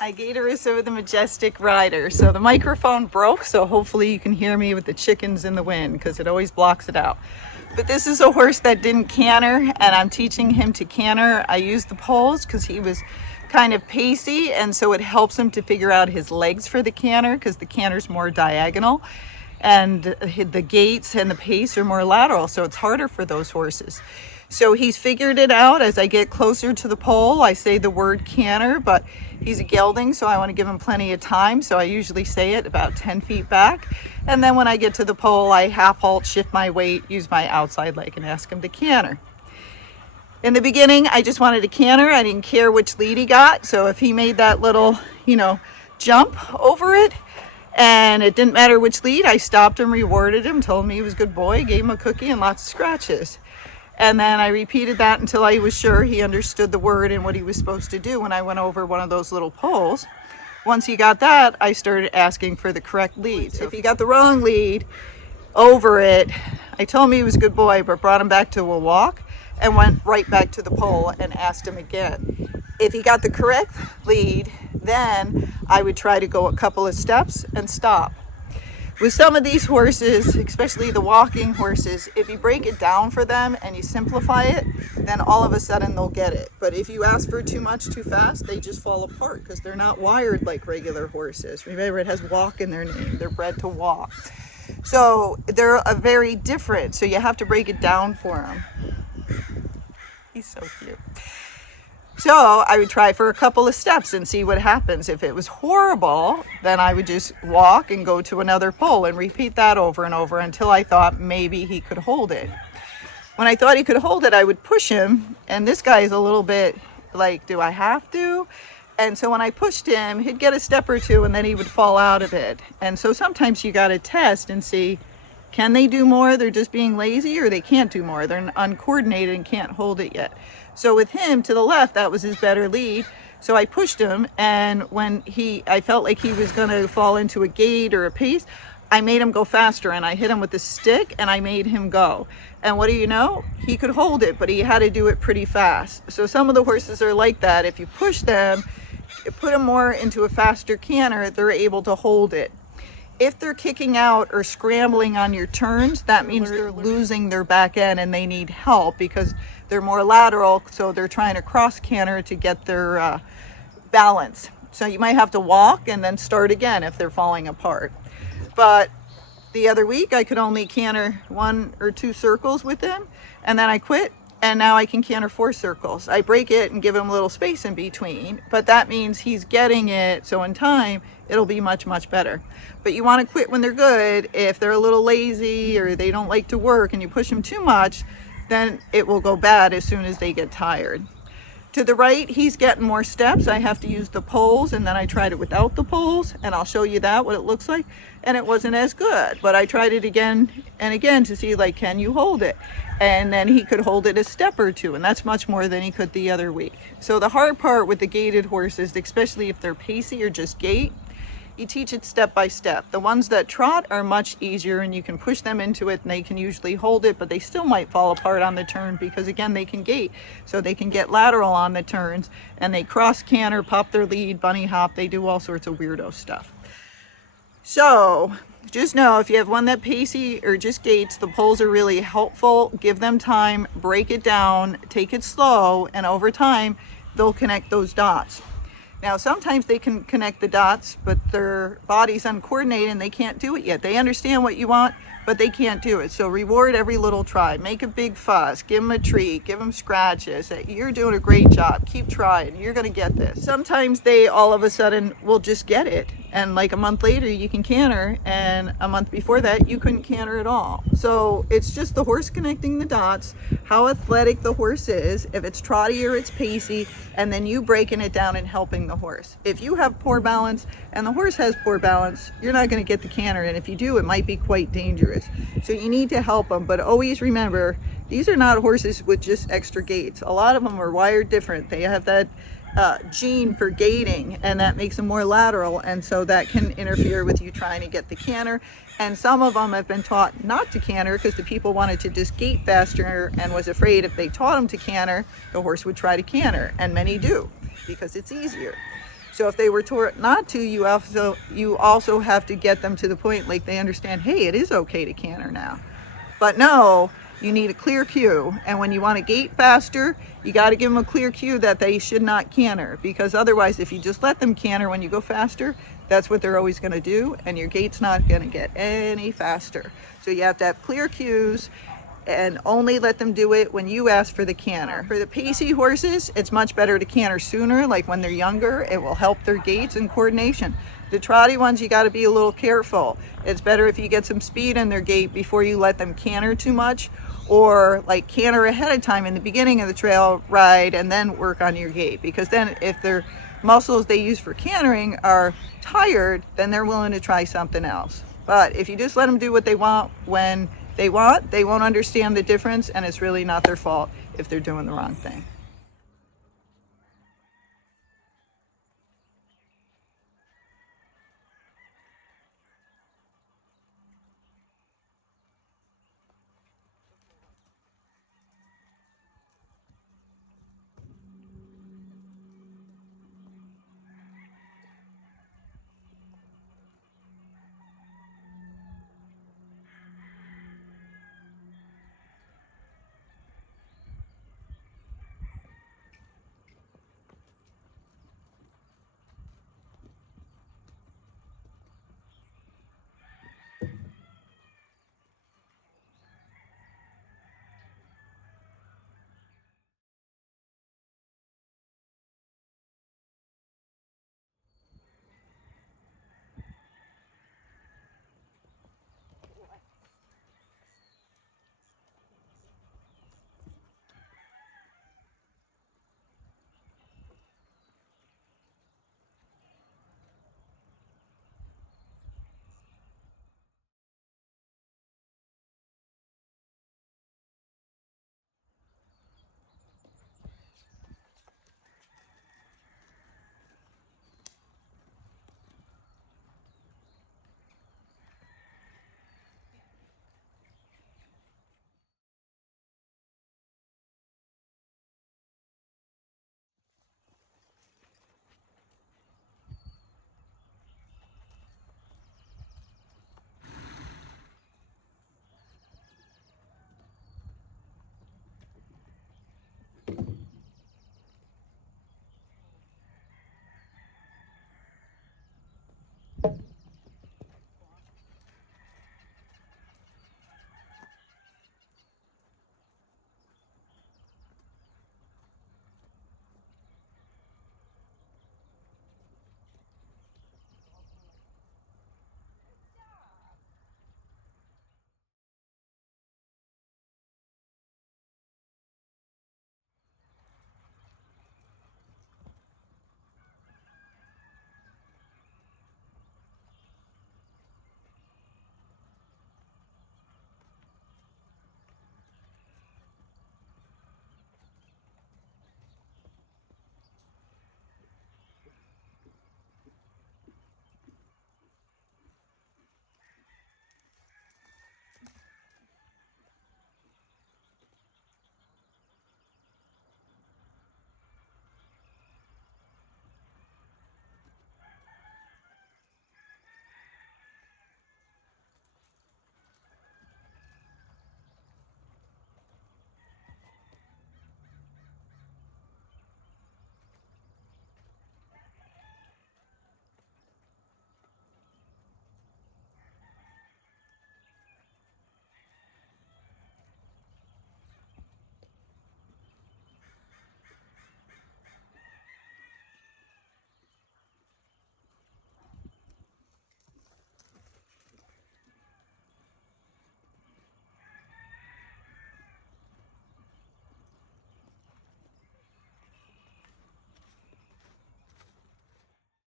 Hi, Gaye DeRusso, the Majestic rider. So the microphone broke, so hopefully you can hear me with the chickens in the wind because it always blocks it out. But this is a horse that didn't canter, and I'm teaching him to canter. I use the poles because he was kind of pacey, and so it helps him to figure out his legs for the canter because the canter's more diagonal and the gaits and the pace are more lateral, so it's harder for those horses. So he's figured it out. As I get closer to the pole, I say the word canter, but he's a gelding, so I want to give him plenty of time. So I usually say it about 10 feet back. And then when I get to the pole, I half halt, shift my weight, use my outside leg and ask him to canter. In the beginning, I just wanted to canter. I didn't care which lead he got. So if he made that little, jump over it, and it didn't matter which lead, I stopped him, rewarded him, told him he was a good boy, gave him a cookie and lots of scratches. And then I repeated that until I was sure he understood the word and what he was supposed to do when I went over one of those little poles. Once he got that, I started asking for the correct lead. So if he got the wrong lead over it, I told him he was a good boy, but brought him back to a walk and went right back to the pole and asked him again. If he got the correct lead, then I would try to go a couple of steps and stop. With some of these horses, especially the walking horses, if you break it down for them and you simplify it, then all of a sudden they'll get it. But if you ask for too much too fast, they just fall apart because they're not wired like regular horses. Remember, it has walk in their name. They're bred to walk. So they're very different. So you have to break it down for them. He's so cute. So I would try for a couple of steps and see what happens. If it was horrible, then I would just walk and go to another pole and repeat that over and over until I thought maybe he could hold it. When I thought he could hold it, I would push him. And this guy is a little bit like, do I have to? And so when I pushed him, he'd get a step or two and then he would fall out of it. And so sometimes you got to test and see, can they do more? They're just being lazy, or they can't do more. They're uncoordinated and can't hold it yet. So with him to the left, that was his better lead. So I pushed him, and when I felt like he was going to fall into a gait or a pace, I made him go faster, and I hit him with the stick and I made him go. And what do you know? He could hold it, but he had to do it pretty fast. So some of the horses are like that. If you push them, put them more into a faster canter, they're able to hold it. If they're kicking out or scrambling on your turns, that means they're losing their back end and they need help because they're more lateral, so they're trying to cross canter to get their balance. So you might have to walk and then start again if they're falling apart. But the other week I could only canter 1 or 2 circles with them, and then I quit, and now I can canter 4 circles. I break it and give him a little space in between, but that means he's getting it, so in time it'll be much, much better. But you want to quit when they're good. If they're a little lazy or they don't like to work and you push them too much, then it will go bad as soon as they get tired. To the right, he's getting more steps. I have to use the poles, and then I tried it without the poles, and I'll show you that, what it looks like. And it wasn't as good, but I tried it again and again to see, like, can you hold it? And then he could hold it a step or two, and that's much more than he could the other week. So the hard part with the gaited horses, especially if they're pacey or just gait, you teach it step by step. The ones that trot are much easier, and you can push them into it and they can usually hold it, but they still might fall apart on the turn because, again, they can gait. So they can get lateral on the turns, and they cross canter, pop their lead, bunny hop. They do all sorts of weirdo stuff. So just know, if you have one that pacey or just gaits, the poles are really helpful. Give them time, break it down, take it slow, and over time they'll connect those dots. Now, sometimes they can connect the dots, but their body's uncoordinated and they can't do it yet. They understand what you want, but they can't do it. So reward every little try. Make a big fuss. Give them a treat. Give them scratches. Say, you're doing a great job. Keep trying. You're going to get this. Sometimes they all of a sudden will just get it. And like a month later, you can canter. And a month before that, you couldn't canter at all. So it's just the horse connecting the dots, how athletic the horse is, if it's trotty or it's pacey, and then you breaking it down and helping the horse. If you have poor balance and the horse has poor balance, you're not going to get the canter. And if you do, it might be quite dangerous. So you need to help them. But always remember, these are not horses with just extra gaits. A lot of them are wired different. They have that gene for gaiting, and that makes them more lateral, and so that can interfere with you trying to get the canter. And some of them have been taught not to canter because the people wanted to just gait faster and was afraid if they taught them to canter, the horse would try to canter, and many do because it's easier. So if they were taught not to, you also have to get them to the point like they understand, hey, it is okay to canter now. But no, you need a clear cue. And when you want to gait faster, you got to give them a clear cue that they should not canter, because otherwise, if you just let them canter when you go faster, that's what they're always going to do, and your gait's not going to get any faster. So you have to have clear cues and only let them do it when you ask for the canter. For the pacey horses, it's much better to canter sooner, like when they're younger. It will help their gaits and coordination. The trotty ones, you got to be a little careful. It's better if you get some speed in their gait before you let them canter too much, or like canter ahead of time in the beginning of the trail ride and then work on your gait, because then if their muscles they use for cantering are tired, then they're willing to try something else. But if you just let them do what they want when they won't understand the difference, and it's really not their fault if they're doing the wrong thing.